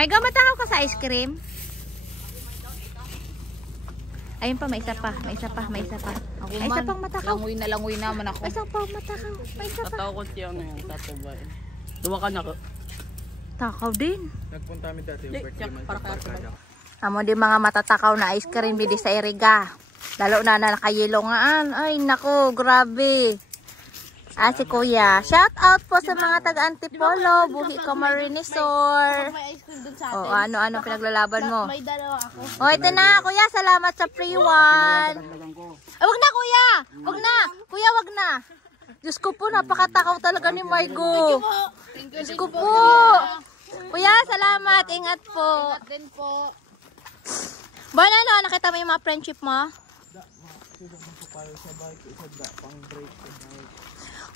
May gamatakaw ka sa ice cream? Ayun pa, may isa pa. May isa pa, may isa pa. May isa pang matakaw. Langoy naman ako. May isa pang matakaw. May isa pa. Tatakot siya ng tatubay. Duwa ka na ko. Takaw din. Nagpunta kami dati yung birthday man sa Barkada. Amo di mga matatakaw na ice cream bili sa Iriga. Lalo na nakayilongaan. Ay nako, grabe. Ah, si Kuya. Shout out po sa mga taga-Antipolo. Buhi ka Marinesor. May ice cream dun sa atin. O, ano pinaglalaban mo? May dalawa ako. O, ito na, Kuya. Salamat sa free one. Ay, wag na, Kuya. Wag na. Kuya, wag na. Diyos ko po, napakatakaw talaga ni Margo. Diyos ko po. Kuya, salamat. Ingat po. Ingat din po. Bon, ano? Nakita mo yung mga friendship mo?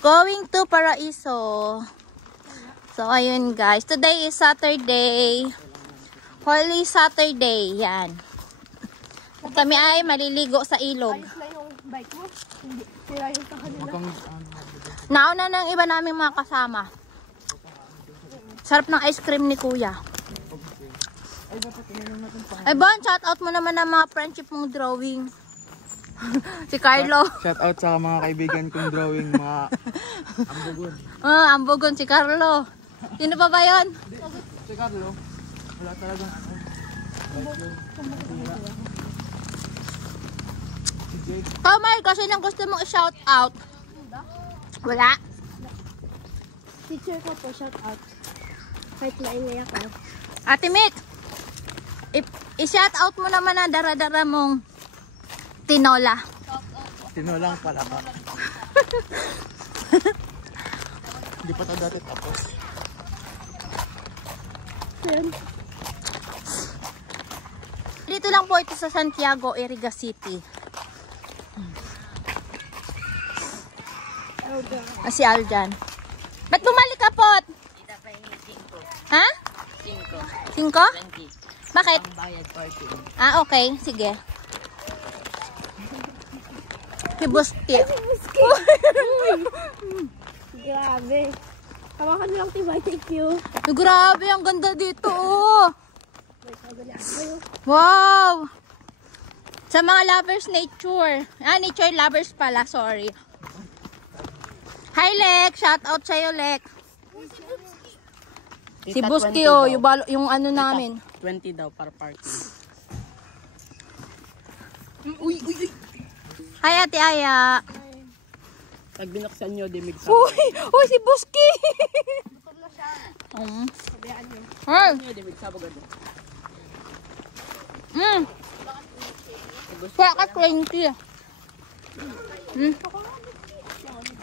Going to Paraiso. So, ayun guys. Today is Saturday. Holy Saturday. Yan. At kami ay maliligo sa ilog. Ayos na yung bike mo. Hindi. Sira yung sa kanila. Nauna ng iba naming mga kasama. Sarap ng ice cream ni Kuya. Ay, Bon, shout out mo naman ng mga friendship mong drawing. Si Carlo. Shout out sa mga kaibigan kong drawing, mga ambugon. Ambogon, si Carlo. Sino pa ba yun? Si Carlo, wala talagang Kamay, kasi nang gusto mong i-shout out. Wala. Teacher ko po, shout out. Kahit naingay ako. Ate Mick, i-shout out mo naman na dara-dara mong tinola. tinolang pala ka. Hindi pa ito dati tapos. Yan. Dito lang po ito sa Santiago, Iriga City. Si Aljan. Ba't bumalik ka po? Ha? 5. 5? Bakit? Ah, okay. Sige. Si Buski. Grabe. Hawakan mo lang tibay. Thank you. Grabe, ang ganda dito. Oh. Wow. Sa mga lovers nature. Nature lovers pala. Sorry. Hi, Lek. Shout out sa'yo, Lek. Si Buski, oh. Yung ano namin. 20 daw para parking. Uy. Hi, Ate Aya. Pag binuksan nyo, dimig sa Uy, si Buski. Gutom na siya. Sabihan niyo. Ay. dimig sa bagay. Kuha ka 20.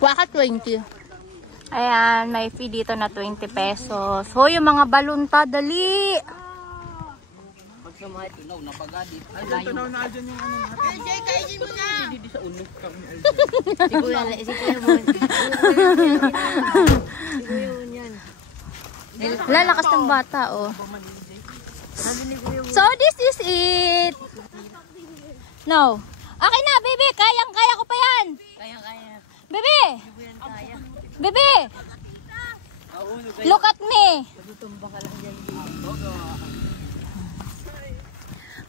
Kuha ka 20. Ayan, may fee dito na 20 pesos. So, yung mga balunta, dali. Pag sa mga tunaw, napagadit. Ay, Ay, tunaw na dyan yung ano natin. Jay, kainin mo na. hindi sa ulo. Si Kuya mo. Si Kuya mo yan. Lalakas ng bata, oh. So, this is it. No. Okay na, baby. Kaya ko pa yan. Kaya. Baby. Baby. Look at me.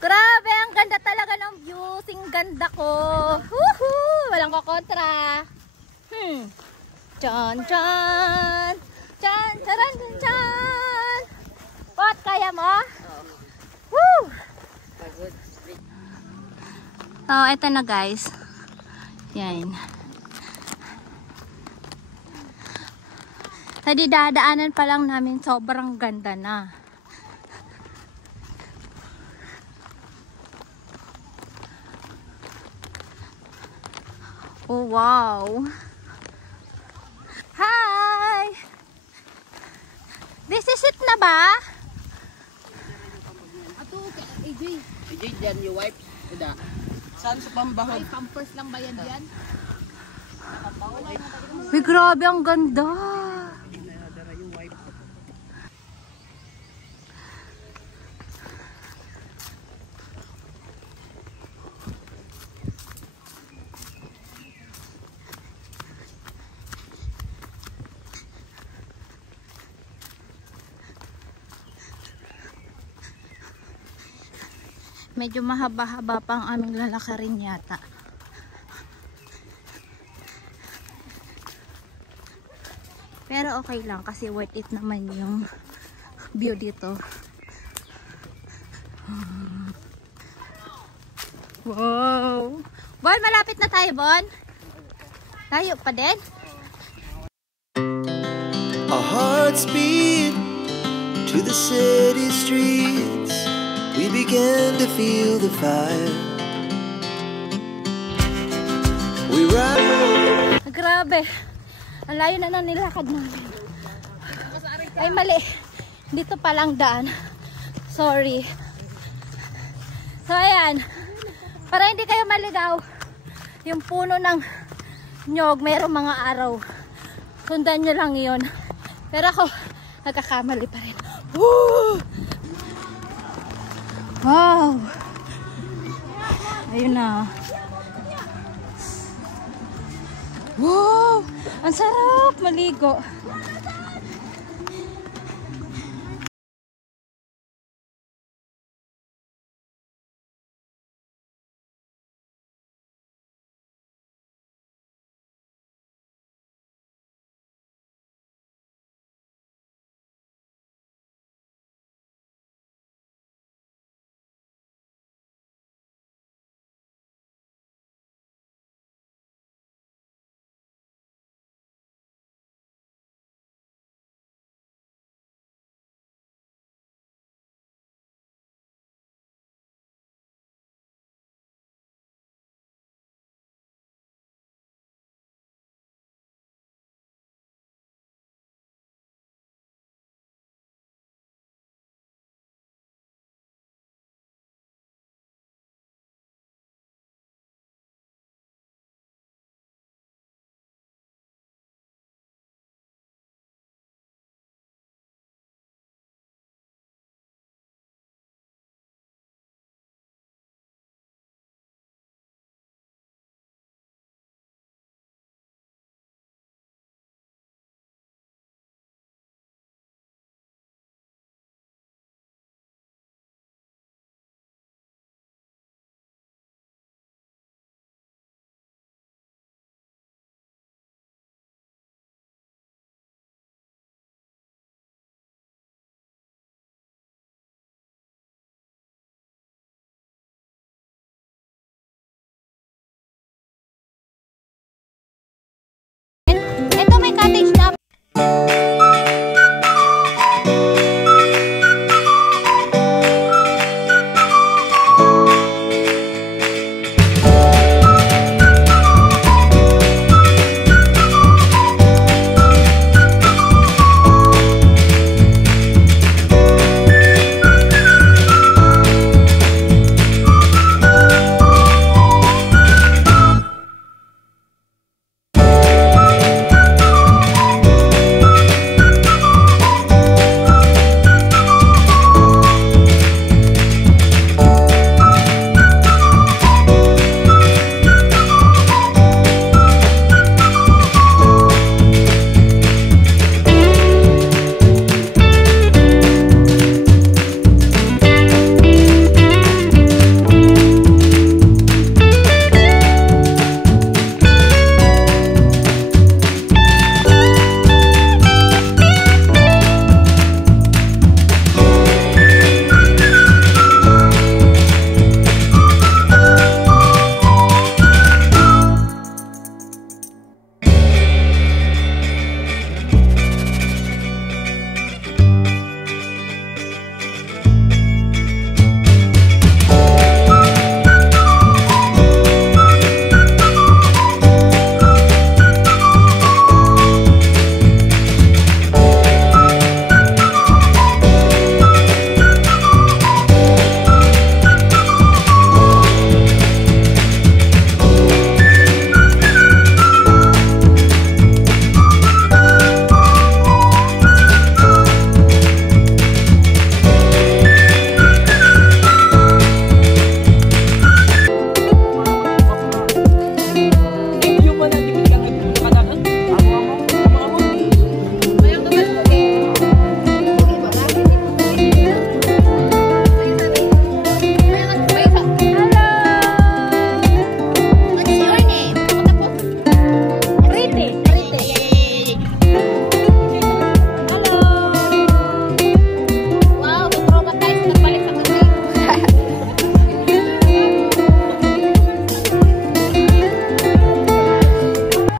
Grabe, ang ganda talaga ng view. Sing ganda ko. Woohoo! Walang kokontra. Chan. Pot, kaya mo? Woo! So, eto na guys. Yan. Sa didadaanan pa lang namin, sobrang ganda na. Oh, wow. Hi! This is it na ba? Ato, AJ. Hindi dyan yung wipes. Ida. Saan sa pambahog? Ay, pampers lang ba yan dyan? Uy, grabe, ang ganda. medyo mahaba-haba pa ang aming lalakarin yata. Pero okay lang kasi worth it naman yung view dito. Wow! Bon, malapit na tayo, Bon. Tayo pa din. Our hearts beat to the city streets. We began to feel the fire. We ride. Grabe. Ang layo na nang nilakad namin. Ay, mali. Dito palang daan. Sorry. So, ayan. Para hindi kayo maligaw, yung puno ng nyog, mayroong mga araw. Sundan nyo lang yun. Pero ako, nagkakamali pa rin. Woo! Wow! Ayun na. Wow! Ang sarap maligo.